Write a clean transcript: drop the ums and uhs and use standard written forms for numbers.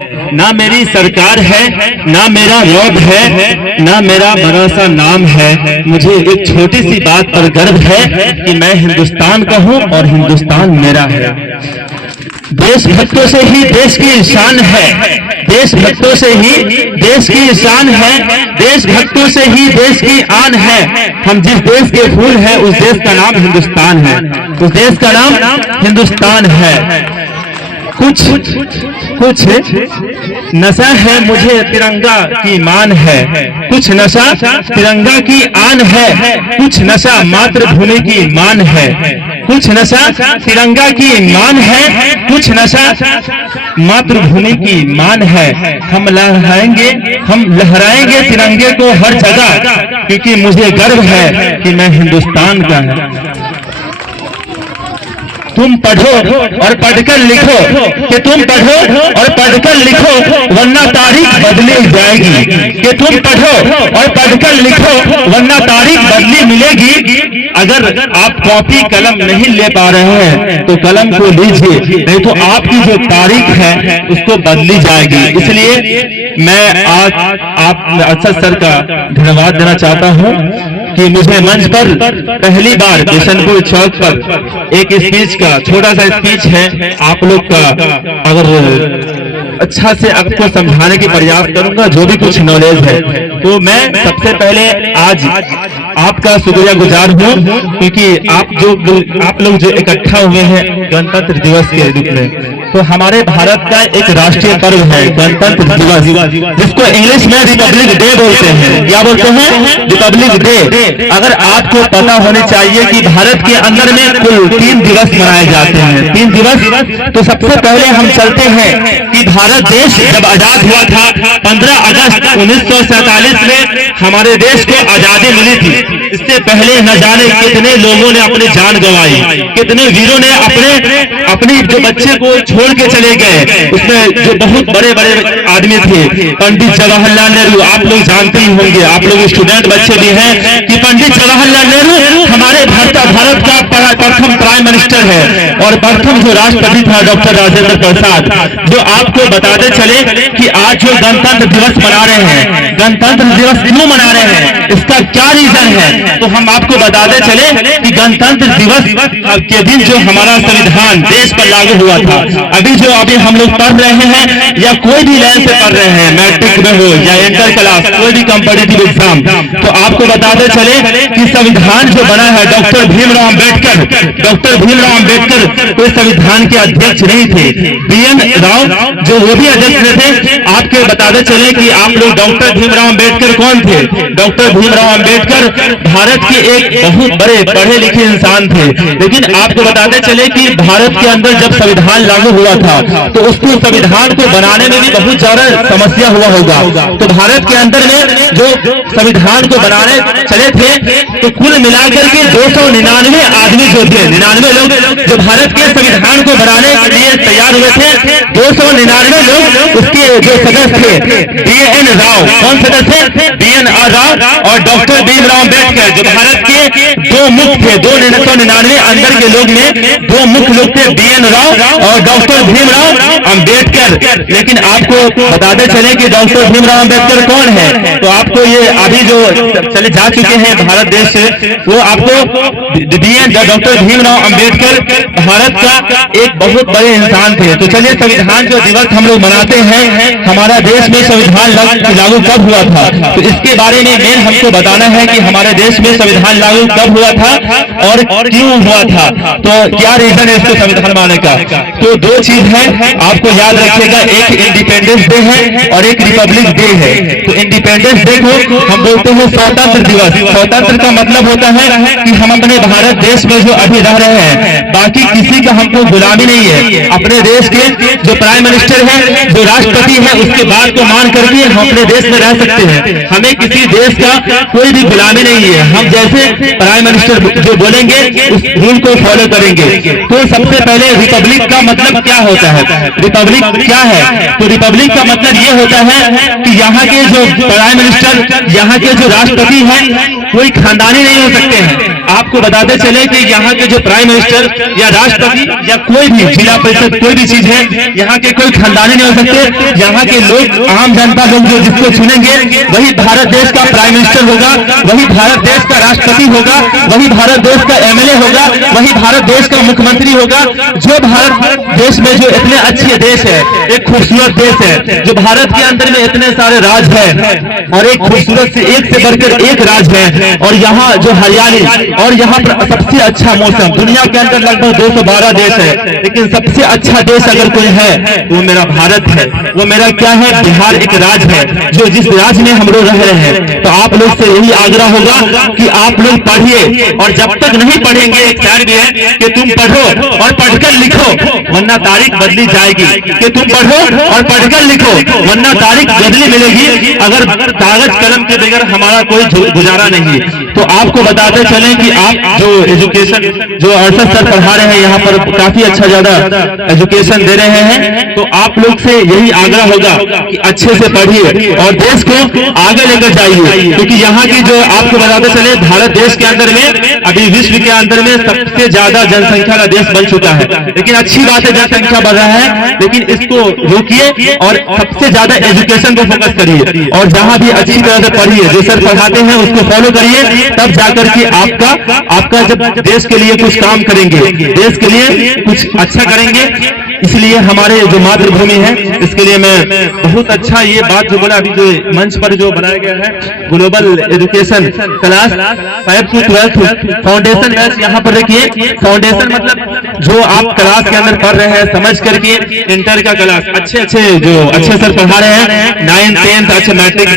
ना मेरी सरकार है, ना मेरा रौब है, ना मेरा बड़ा सा नाम है। मुझे एक छोटी सी बात पर गर्व है कि मैं हिंदुस्तान का हूँ और हिंदुस्तान मेरा है। देशभक्तों से ही देश की शान है, देशभक्तों से ही देश की शान है, देशभक्तों से ही देश की आन है। हम जिस देश के फूल हैं उस देश का नाम हिंदुस्तान है, उस देश का नाम हिंदुस्तान है। कुछ नशा है मुझे तिरंगा की मान है, कुछ नशा तिरंगा की आन है, कुछ नशा मातृभूमि की मान है, कुछ नशा तिरंगा की मान है, कुछ नशा मातृभूमि की मान है। हम लहराएंगे तिरंगे को हर जगह, क्योंकि मुझे गर्व है कि मैं हिंदुस्तान का है। तुम पढ़ो और पढ़कर लिखो, कि तुम पढ़ो और पढ़कर लिखो वरना तारीख बदली जाएगी, कि तुम पढ़ो और पढ़कर लिखो वरना तारीख बदली मिलेगी। अगर आप कॉपी कलम नहीं ले पा रहे हैं तो कलम को लीजिए, नहीं तो आपकी जो तारीख है उसको बदली जाएगी। इसलिए मैं आज आप अरशद सर का धन्यवाद देना चाहता हूं कि मुझे मंच पर पहली बार बिशनपुर चौक पर एक स्पीच का छोटा सा स्पीच है, आप लोग का अगर अच्छा से आपको समझाने की प्रयास करूंगा जो भी कुछ नॉलेज है। तो मैं सबसे पहले आज आपका शुक्रिया गुजार हूं, क्योंकि आप लोग जो इकट्ठा हुए हैं गणतंत्र दिवस के रूप में। तो हमारे भारत का एक राष्ट्रीय पर्व है गणतंत्र दिवस, जिसको इंग्लिश में रिपब्लिक डे बोलते हैं। क्या बोलते हैं? Republic day. अगर आपको पता होनी चाहिए कि भारत के अंदर में कुल 3 दिवस मनाए जाते हैं, 3 दिवस। तो सबसे पहले हम चलते हैं कि भारत देश जब आजाद हुआ था 15 अगस्त 1947 में हमारे देश को आजादी मिली थी। इससे पहले न जाने कितने लोगों ने अपनी जान गंवाई, कितने वीरों ने अपने जो बच्चे को छोड़ के चले गए। उसमें जो बहुत बड़े बड़े आदमी थे, पंडित जवाहरलाल नेहरू, आप लोग जानते ही होंगे, आप लोग स्टूडेंट बच्चे भी हैं, कि पंडित जवाहरलाल नेहरू हमारे भारत का प्रथम प्राइम मिनिस्टर है, और प्रथम जो राष्ट्रपति था डॉक्टर राजेंद्र प्रसाद। जो आपको बताते चले कि आज जो गणतंत्र दिवस मना रहे हैं, गणतंत्र दिवस क्यों मना रहे हैं, इसका क्या रीजन है, तो हम आपको बताते चले कि गणतंत्र दिवस के दिन जो हमारा संविधान देश पर लागू हुआ था, अभी हम लोग पढ़ रहे हैं या कोई भी लाइन से पढ़ रहे हैं, मैट्रिक में हो या इंटर क्लास, कोई भी कॉम्पिटिटिव एग्जाम, तो आपको बताते चले कि संविधान जो बना है डॉक्टर भीमराव अम्बेडकर कोई संविधान के अध्यक्ष नहीं थे। BN राव जो वो भी अध्यक्ष थे। आपके बताते चले कि आप लोग डॉक्टर भीमराव अम्बेडकर कौन थे? डॉक्टर भीमराव अम्बेडकर भारत के एक बहुत बड़े पढ़े लिखे इंसान थे। लेकिन आपको बताते चले कि भारत के अंदर जब संविधान लागू हुआ था तो उसको संविधान को बनाने में भी बहुत ज्यादा समस्या हुआ होगा। तो भारत के अंदर में जो संविधान को बनाने चले थे तो कुल मिलाकर के 299 आदमी जो थे, 99 लोग जो भारत के संविधान को बनाने के लिए तैयार हुए थे, 299 लोग उसके जो सदस्य थे BN राव, कौन सदस्य थे? BN राव और डॉक्टर भीमराव अम्बेडकर, जो भारत के 2 मुख्य थे। 299 अंदर के लोग में 2 मुख्य लोग थे, BN राव और डॉक्टर भीमराव अम्बेडकर। लेकिन आपको बताते चले कि डॉक्टर भीमराव अम्बेडकर कौन है, तो आपको ये अभी जो चले जा चुके हैं भारत देश से, वो आपको डॉक्टर भीमराव अम्बेडकर भारत का एक बहुत बड़े इंसान थे। तो चलिए संविधान जो दिवस हम लोग मनाते हैं, हमारा देश में संविधान लागू कब हुआ था, तो इसके बारे में मेन हमको बताना है कि हमारे देश में संविधान लागू कब हुआ था और क्यों हुआ था, तो क्या रीजन है इसको संविधान मानने का। तो 2 चीज है, आपको याद रखिएगा, एक इंडिपेंडेंस डे है और एक रिपब्लिक डे है। तो इंडिपेंडेंस डे को हम बोलते हैं स्वतंत्र दिवस। स्वतंत्र का मतलब होता है कि हम अपने भारत देश में जो अभी रह रहे हैं, बाकी किसी का हमको गुलामी नहीं है। अपने देश के जो प्राइम मिनिस्टर है, जो राष्ट्रपति है, उसके बात को मान करके हम अपने देश में रह सकते हैं। हमें किसी देश का कोई भी गुलामी नहीं है। हम जैसे प्राइम मिनिस्टर जो बोलेंगे उस रूल को फॉलो करेंगे। तो सबसे पहले रिपब्लिक का मतलब क्या होता है? रिपब्लिक क्या है? तो रिपब्लिक का मतलब ये होता है कि यहाँ के जो प्राइम मिनिस्टर, यहाँ के जो राष्ट्रपति हैं, कोई खानदानी नहीं हो सकते हैं। आपको बताते चले कि यहाँ के जो प्राइम मिनिस्टर या राष्ट्रपति या कोई भी जिला परिषद कोई भी चीज है, यहाँ के कोई खानदानी नहीं हो सकते। यहाँ के लोग, आम जनता लोग जो जिसको चुनेंगे वही भारत देश का प्राइम मिनिस्टर होगा, वही भारत देश का राष्ट्रपति होगा, वही भारत देश का एमएलए होगा, वही भारत देश का मुख्यमंत्री होगा। जो भारत देश में जो इतने अच्छे देश है, एक खूबसूरत देश है, जो भारत के अंदर में इतने सारे राज है और एक खूबसूरत से एक से बढ़कर एक राज है, और यहाँ जो हरियाली और यहाँ पर सबसे अच्छा मौसम, दुनिया के अंदर लगभग 212 देश है, लेकिन सबसे अच्छा देश अगर कोई है वो मेरा भारत है। वो मेरा क्या है, बिहार एक राज है, जो जिस राज में हम लोग रह रहे हैं। तो आप लोग से यही आग्रह होगा कि आप लोग पढ़िए, और जब तक नहीं पढ़ेंगे, एक शायर भी है कि तुम पढ़ो और पढ़कर लिखो वरना तारीख बदली जाएगी, कि तुम पढ़ो और पढ़कर लिखो वरना तारीख बदली मिलेगी, अगर कागज कलम के बगैर हमारा कोई गुजारा नहीं। तो आपको बताते चलें कि आप जो एजुकेशन जो अरशद सर पढ़ा रहे हैं, यहाँ पर काफी अच्छा ज्यादा एजुकेशन दे रहे हैं। तो आप लोग से यही आग्रह होगा कि अच्छे से पढ़िए और देश को आगे लेकर जाइए, क्योंकि यहाँ की जो आपको बताते चले, भारत देश के अंदर में अभी विश्व के अंदर में सबसे ज्यादा जनसंख्या का देश बन चुका है। लेकिन अच्छी बात है, जनसंख्या बढ़ रहा है, लेकिन इसको रोकिए और सबसे ज्यादा एजुकेशन को फोकस करिए, और जहाँ भी अच्छी तरह से पढ़िए, जो सर पढ़ाते हैं उसको फॉलो करिए, तब जाकर के आपका जब देश के लिए कुछ काम करेंगे, देश के लिए कुछ अच्छा करेंगे। इसलिए हमारे जो मातृभूमि है, इसके लिए मैं बहुत अच्छा ये बात जो बोला, अभी जो मंच पर जो बनाया गया है global education class 5 to 12 foundation batch, यहाँ पर देखिए फाउंडेशन मतलब जो आप क्लास के अंदर पढ़ रहे हैं समझ करके, इंटर का क्लास अच्छे जो अच्छे सर पढ़ा रहे हैं, 9th 10th अच्छे मैट्रिक